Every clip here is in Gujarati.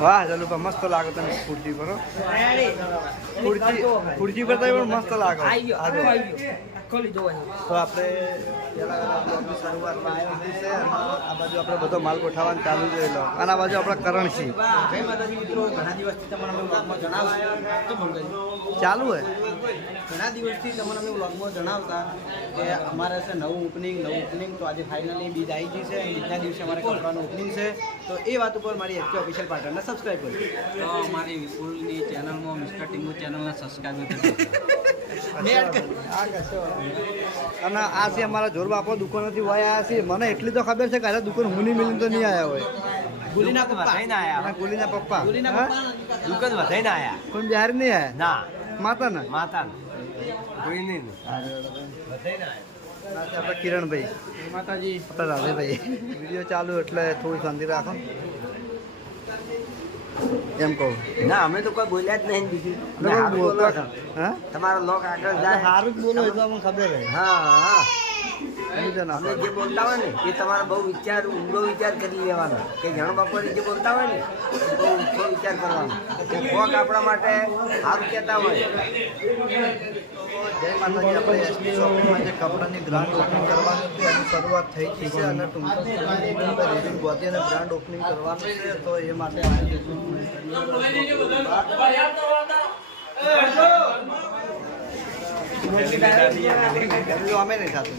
વાહ ચાલુ મસ્ત લાગે તમે ખુરશી પર ખુરશી પર તમે પણ મસ્ત લાગે. તો આપણે શરૂઆતમાં આવી છે આ બાજુ આપણે બધો માલ ગોઠવવાનું ચાલુ જ અને આ બાજુ આપણે ચાલુ હે ઘણા દિવસથી તમને અમે વ્લોગમાં જણાવતા કે અમારે છે નવું ઓપનિંગ નવું ઓપનિંગ તો આજે ફાઇનલી બીજ આવી ગઈ છે. બીજા દિવસે અમારે કપડાનું ઓપનિંગ છે. તો એ વાત ઉપર મારી એચકે ઓફિશિયલ પાર્ટનરને સબસ્ક્રાઈબ કરી તો અમારી વિપુલની ચેનલમાં મિસ્ટર ટીમુ ચેનલને સબસ્ક્રાઇબ કરી અને આ છે અમારા જોર બાપો દુકાનેથી વય આવ્યા છે. મને એટલી તો ખબર છે કે આ દુકાન હુની મિલિંગ તો નહીં આવ્યા હોય. ગુલીના પપ્પા. થઈને આયા ગુલીના પપ્પા. ગુલીના પપ્પા દુકાન વધાઈને આયા. કોઈ બિહાર નહીં આયા? ના. માતાના? માતા કોઈ નહીં. આપણે કિરણભાઈ. માતાજી. આપણે રાધેભાઈ. વીડિયો ચાલુ એટલે થોડી શાંતિ રાખો. એમ કહું. ના અમે તો કોઈ બોલ્યા જ નહીં બીજું. હા? તમારો લોક આગળ જાય. સારું બોલો એ તો અમને ખબર હે હા હા. અમે જે બોલતા હોય ને એ તમારે બહુ વિચાર ઊંડો વિચાર કરી લેવાનો. કે જણ બાપોને જે બોલતા હોય ને બહુ ઊંડો વિચાર કરવાનો. કે કોક આપણા માટે સારું કહેતા હોય. જય માતાજી, આપણે એસપી શોપિંગમાં જે કપડાની બ્રાન્ડ ઓપનિંગ કરવાની હતી એની શરૂઆત થઈ ગઈ છે અને ટૂંક અંદર રેડિંગ બ્રાન્ડ ઓપનિંગ કરવાનું છે, તો એ માટે અમે નહીં થતું.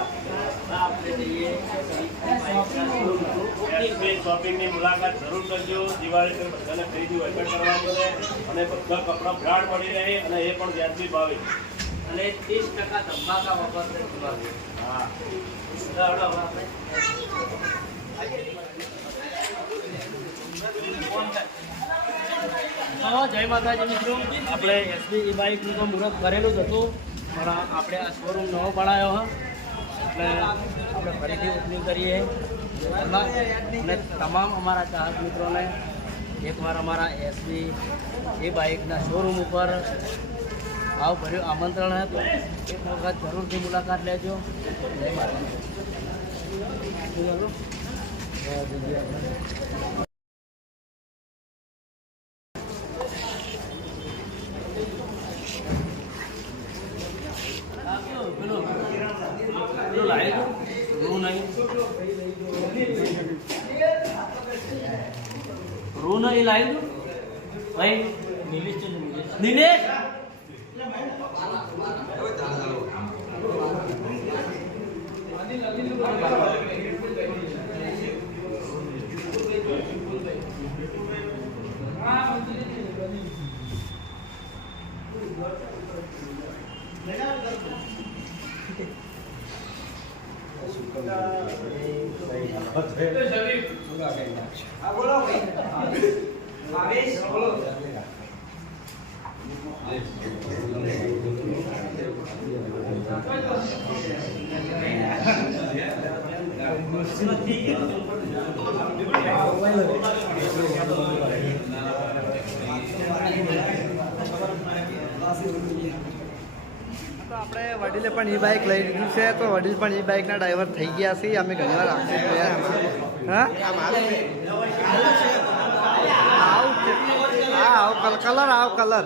શોપિંગની મુલાકાત જરૂર કરજો. દિવાળી પર બધાને ખરીદી વહીવટ કરવાનો છે. અને બધા કપડાં બ્રાન્ડ મળી રહે અને એ પણ વ્યાજબી ભાવે. અને ત્રીસ ટકા હા. હા જય માતાજી મિત્રો. આપણે એસબી બાઇકનું તો મુહૂર્ત કરેલું જ હતું પણ આપણે આ શોરૂમ નવો પડાયો એટલે આપણે ફરીથી ઓપનિંગ કરીએ. અને તમામ અમારા ચાહક મિત્રોને એકવાર અમારા એસબી એ બાઇકના શોરૂમ ઉપર આવ ભર્યું આમંત્રણ હતું. એક વખત જરૂરથી મુલાકાત લેજો. જય માતાજી. શું Bruno Elaido. Vai. Nilesh. Nilesh. Nilesh છે ને, નિલેશ નિલેશ તો આપણે વડીલે પણ એ બાઇક લઈ લીધું છે. તો વડીલ પણ એ બાઇકના ડ્રાઈવર થઈ ગયા છે. અમે ઘણી વાર આક્ષેપ કર્યા હા? આવ હા આવો કલર આવો કલર